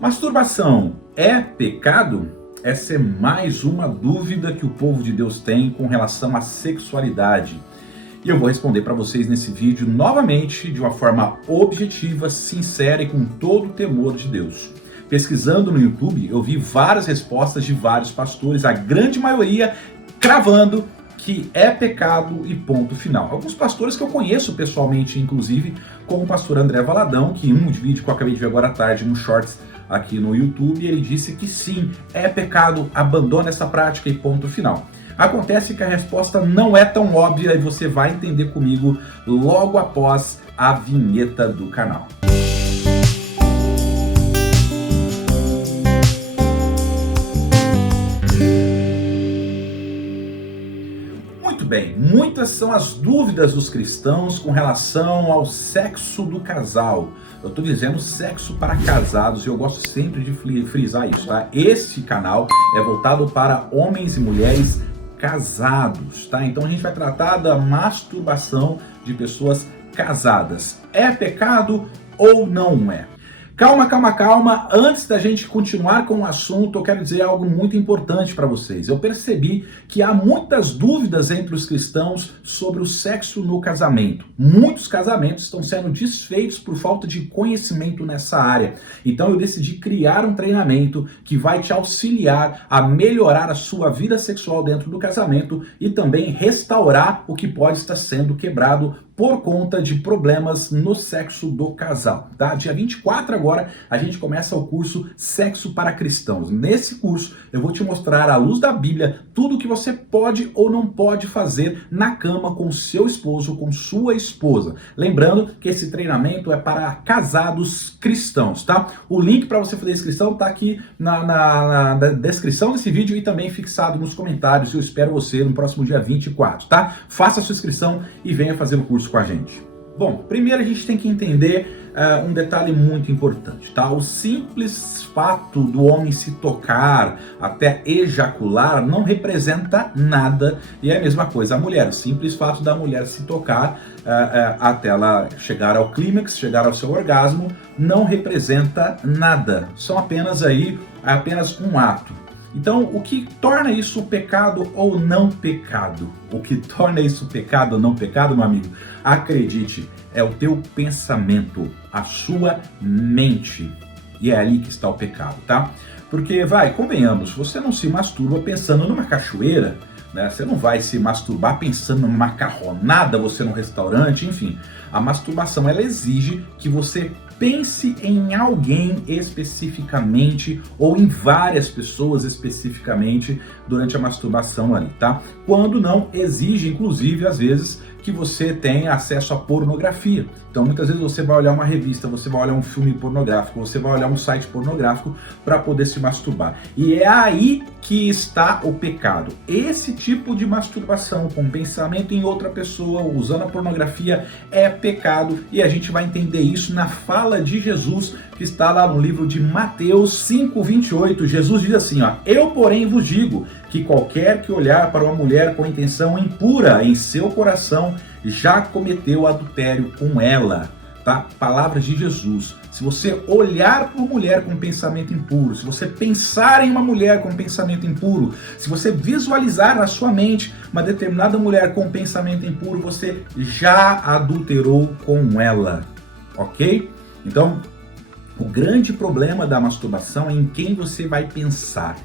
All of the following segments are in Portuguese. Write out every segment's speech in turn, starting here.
Masturbação é pecado? Essa é mais uma dúvida que o povo de Deus tem com relação à sexualidade. E eu vou responder para vocês nesse vídeo novamente, de uma forma objetiva, sincera e com todo o temor de Deus. Pesquisando no YouTube, eu vi várias respostas de vários pastores, a grande maioria cravando que é pecado e ponto final. Alguns pastores que eu conheço pessoalmente, inclusive, como o pastor André Valadão, que em um vídeo que eu acabei de ver agora à tarde, no Shorts aqui no YouTube, ele disse que sim, é pecado, abandona essa prática e ponto final. Acontece que a resposta não é tão óbvia e você vai entender comigo logo após a vinheta do canal. Muito bem, muitas são as dúvidas dos cristãos com relação ao sexo do casal. Eu estou dizendo sexo para casados e eu gosto sempre de frisar isso, tá? Este canal é voltado para homens e mulheres casados, tá? Então a gente vai tratar da masturbação de pessoas casadas. É pecado ou não é? Calma, calma, calma. Antes da gente continuar com o assunto, eu quero dizer algo muito importante para vocês. Eu percebi que há muitas dúvidas entre os cristãos sobre o sexo no casamento. Muitos casamentos estão sendo desfeitos por falta de conhecimento nessa área. Então eu decidi criar um treinamento que vai te auxiliar a melhorar a sua vida sexual dentro do casamento e também restaurar o que pode estar sendo quebrado por conta de problemas no sexo do casal, tá? Dia 24 agora a gente começa o curso Sexo para Cristãos. Nesse curso eu vou te mostrar à luz da Bíblia tudo o que você pode ou não pode fazer na cama com seu esposo ou com sua esposa. Lembrando que esse treinamento é para casados cristãos, tá? O link para você fazer inscrição tá aqui na descrição desse vídeo e também fixado nos comentários. Eu espero você no próximo dia 24, tá? Faça a sua inscrição e venha fazer o curso com a gente. Bom, primeiro a gente tem que entender um detalhe muito importante, tá? O simples fato do homem se tocar até ejacular não representa nada, e é a mesma coisa a mulher. O simples fato da mulher se tocar até ela chegar ao clímax, chegar ao seu orgasmo, não representa nada. São apenas um ato. Então, o que torna isso pecado ou não pecado? O que torna isso pecado ou não pecado, meu amigo? Acredite, é o teu pensamento, a sua mente. E é ali que está o pecado, tá? Porque, convenhamos, você não se masturba pensando numa cachoeira, né? Você não vai se masturbar pensando numa macarronada, você num restaurante, enfim. A masturbação, ela exige que você pense em alguém especificamente ou em várias pessoas especificamente durante a masturbação ali, tá? Quando não, exige, inclusive, às vezes, que você tenha acesso à pornografia. Então, muitas vezes você vai olhar uma revista, você vai olhar um filme pornográfico, você vai olhar um site pornográfico para poder se masturbar. E é aí que está o pecado. Esse tipo de masturbação com pensamento em outra pessoa, usando a pornografia, é pecado. E a gente vai entender isso na fala de Jesus, que está lá no livro de Mateus 5:28. Jesus diz assim, ó: eu, porém, vos digo que qualquer que olhar para uma mulher com intenção impura em seu coração já cometeu adultério com ela, tá? Palavras de Jesus. Se você olhar para uma mulher com pensamento impuro, se você pensar em uma mulher com pensamento impuro, se você visualizar na sua mente uma determinada mulher com pensamento impuro, você já adulterou com ela, ok? Então, o grande problema da masturbação é em quem você vai pensar.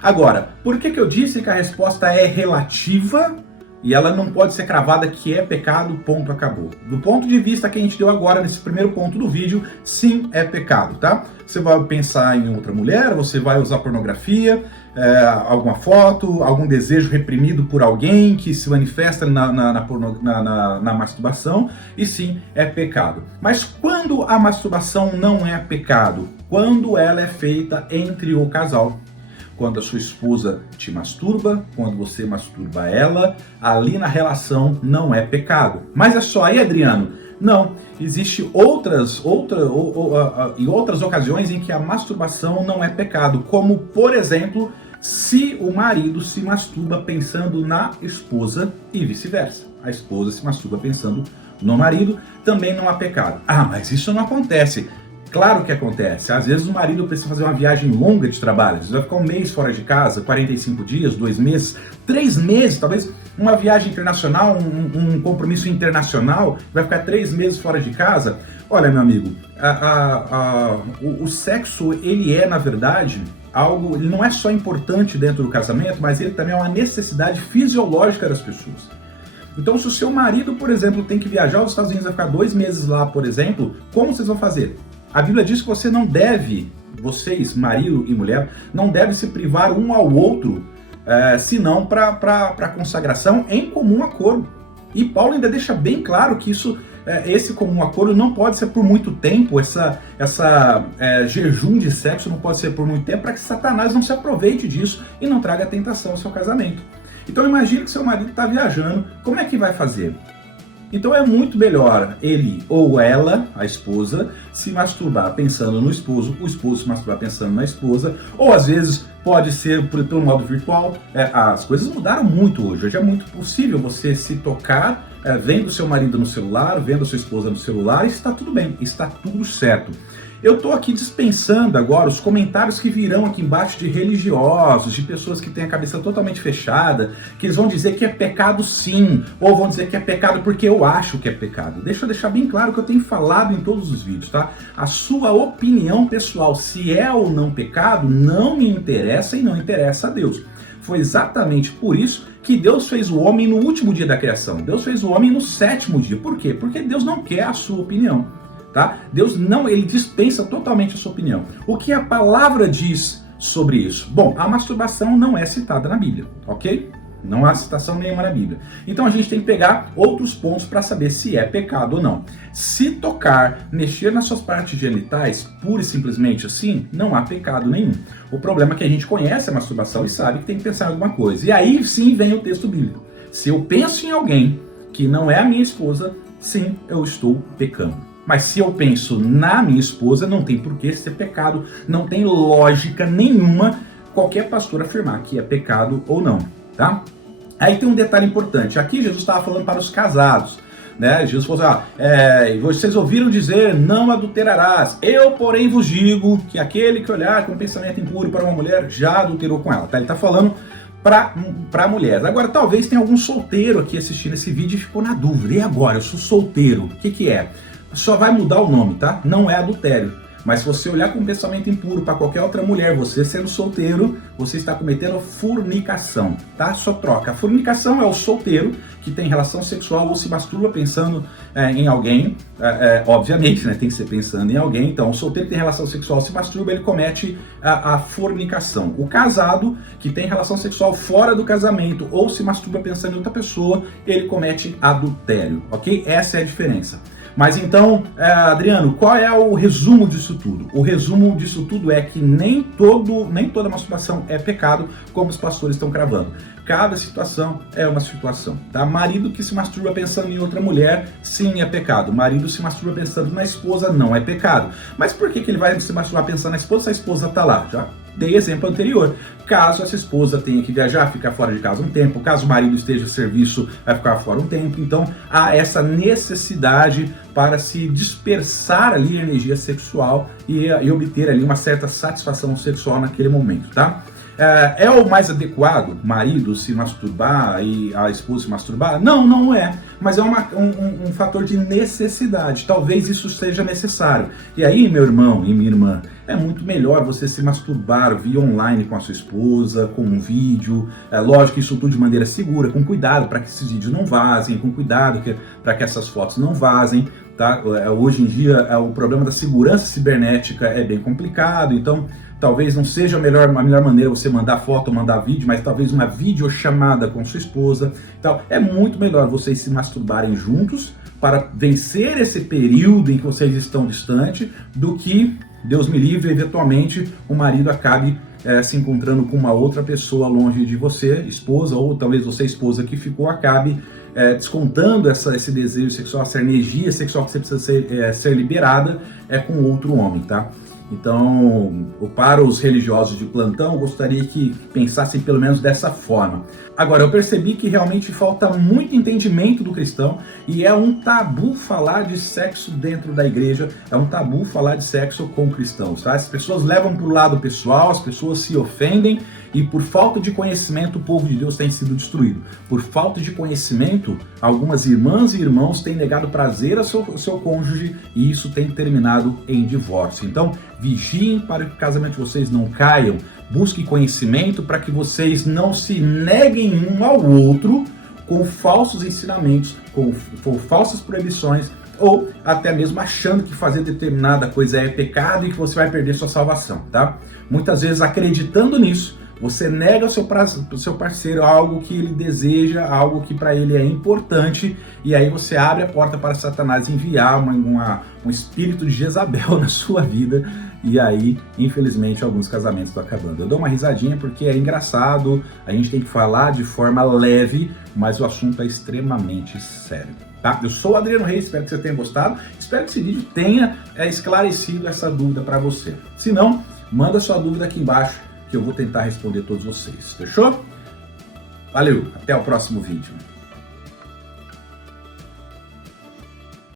Agora, por que eu disse que a resposta é relativa e ela não pode ser cravada que é pecado, ponto, acabou? Do ponto de vista que a gente deu agora nesse primeiro ponto do vídeo, sim, é pecado, tá? Você vai pensar em outra mulher, você vai usar pornografia, alguma foto, algum desejo reprimido por alguém que se manifesta na masturbação, e sim, é pecado. Mas quando a masturbação não é pecado? Quando ela é feita entre o casal. Quando a sua esposa te masturba, quando você masturba ela, ali na relação não é pecado. Mas é só aí, Adriano? Não, existe outras ocasiões em que a masturbação não é pecado, como, por exemplo, se o marido se masturba pensando na esposa e vice-versa. A esposa se masturba pensando no marido, também não há pecado. Ah, mas isso não acontece. Claro que acontece. Às vezes o marido precisa fazer uma viagem longa de trabalho. Você vai ficar um mês fora de casa, 45 dias, 2 meses, 3 meses, talvez uma viagem internacional, um compromisso internacional, vai ficar 3 meses fora de casa. Olha, meu amigo, o sexo, ele é, na verdade, algo, ele não é só importante dentro do casamento, mas ele também é uma necessidade fisiológica das pessoas. Então, se o seu marido, por exemplo, tem que viajar aos Estados Unidos, vai ficar 2 meses lá, por exemplo, como vocês vão fazer? A Bíblia diz que você não deve, vocês, marido e mulher, não devem se privar um ao outro, senão para consagração em comum acordo. E Paulo ainda deixa bem claro que esse comum acordo não pode ser por muito tempo, jejum de sexo não pode ser por muito tempo, para que Satanás não se aproveite disso e não traga tentação ao seu casamento. Então imagine que seu marido está viajando, como é que vai fazer? Então é muito melhor ele ou ela, a esposa, se masturbar pensando no esposo, o esposo se masturbar pensando na esposa, ou às vezes pode ser pelo modo virtual. As coisas mudaram muito hoje. Hoje é muito possível você se tocar vendo seu marido no celular, vendo sua esposa no celular, e está tudo bem, está tudo certo. Eu estou aqui dispensando agora os comentários que virão aqui embaixo de religiosos, de pessoas que têm a cabeça totalmente fechada, que eles vão dizer que é pecado sim, ou vão dizer que é pecado porque eu acho que é pecado. Deixa eu deixar bem claro que eu tenho falado em todos os vídeos, tá? A sua opinião pessoal, se é ou não pecado, não me interessa e não interessa a Deus. Foi exatamente por isso que Deus fez o homem no último dia da criação. Deus fez o homem no 7º dia. Por quê? Porque Deus não quer a sua opinião. Tá? Deus não, ele dispensa totalmente a sua opinião. O que a palavra diz sobre isso? Bom, a masturbação não é citada na Bíblia, ok? Não há citação nenhuma na Bíblia. Então a gente tem que pegar outros pontos para saber se é pecado ou não. Se tocar, mexer nas suas partes genitais, pura e simplesmente assim, não há pecado nenhum. O problema é que a gente conhece a masturbação e sabe que tem que pensar em alguma coisa. E aí sim vem o texto bíblico. Se eu penso em alguém que não é a minha esposa, sim, eu estou pecando. Mas se eu penso na minha esposa, não tem por que ser pecado, não tem lógica nenhuma qualquer pastor afirmar que é pecado ou não, tá? Aí tem um detalhe importante, aqui Jesus estava falando para os casados, né? Jesus falou assim, vocês ouviram dizer, não adulterarás, eu porém vos digo que aquele que olhar com pensamento impuro para uma mulher já adulterou com ela, tá? Ele está falando para mulheres. Agora, talvez tenha algum solteiro aqui assistindo esse vídeo e ficou na dúvida, e agora, eu sou solteiro, o que é? Só vai mudar o nome, tá? Não é adultério. Mas se você olhar com um pensamento impuro para qualquer outra mulher, você sendo solteiro, você está cometendo fornicação, tá? Só troca. A fornicação é o solteiro que tem relação sexual ou se masturba pensando em alguém, obviamente, né? Tem que ser pensando em alguém. Então, o solteiro que tem relação sexual se masturba, ele comete a fornicação. O casado que tem relação sexual fora do casamento ou se masturba pensando em outra pessoa, ele comete adultério, ok? Essa é a diferença. Mas então, Adriano, qual é o resumo disso tudo? O resumo disso tudo é que nem toda masturbação é pecado, como os pastores estão cravando. Cada situação é uma situação, tá? Marido que se masturba pensando em outra mulher, sim, é pecado. Marido se masturba pensando na esposa, não é pecado. Mas por que ele vai se masturbar pensando na esposa se a esposa tá lá? Já dei exemplo anterior. Caso essa esposa tenha que viajar, ficar fora de casa um tempo, caso o marido esteja a serviço, vai ficar fora um tempo. Então, há essa necessidade para se dispersar ali a energia sexual e obter ali uma certa satisfação sexual naquele momento, tá? É o mais adequado marido se masturbar e a esposa se masturbar? Não, não é. Mas é um fator de necessidade. Talvez isso seja necessário. E aí, meu irmão e minha irmã, é muito melhor você se masturbar via online com a sua esposa, com um vídeo. Lógico, isso tudo de maneira segura, com cuidado para que esses vídeos não vazem, com cuidado para que essas fotos não vazem. Tá? Hoje em dia, o problema da segurança cibernética é bem complicado, então talvez não seja a melhor maneira você mandar foto ou mandar vídeo, mas talvez uma videochamada com sua esposa. Então, é muito melhor vocês se masturbarem juntos para vencer esse período em que vocês estão distantes, do que, Deus me livre, eventualmente o marido acabe se encontrando com uma outra pessoa longe de você, esposa, ou talvez você, esposa que ficou, acabe descontando esse desejo sexual, essa energia sexual que você precisa ser liberada com outro homem, tá? Então, para os religiosos de plantão, eu gostaria que pensassem pelo menos dessa forma. Agora, eu percebi que realmente falta muito entendimento do cristão e é um tabu falar de sexo dentro da igreja, é um tabu falar de sexo com cristãos, tá? As pessoas levam para o lado pessoal, as pessoas se ofendem e por falta de conhecimento o povo de Deus tem sido destruído. Por falta de conhecimento, algumas irmãs e irmãos têm negado prazer ao seu cônjuge e isso tem terminado em divórcio. Então, vigiem para que o casamento de vocês não caiam, busquem conhecimento para que vocês não se neguem um ao outro com falsos ensinamentos, com falsas proibições, ou até mesmo achando que fazer determinada coisa é pecado e que você vai perder sua salvação, tá? Muitas vezes acreditando nisso, você nega ao seu parceiro algo que ele deseja, algo que para ele é importante, e aí você abre a porta para Satanás enviar um espírito de Jezabel na sua vida, e aí, infelizmente, alguns casamentos estão acabando. Eu dou uma risadinha porque é engraçado, a gente tem que falar de forma leve, mas o assunto é extremamente sério. Tá? Eu sou o Adriano Reis, espero que você tenha gostado, espero que esse vídeo tenha esclarecido essa dúvida para você. Se não, manda sua dúvida aqui embaixo, que eu vou tentar responder todos vocês. Fechou? Valeu, até o próximo vídeo.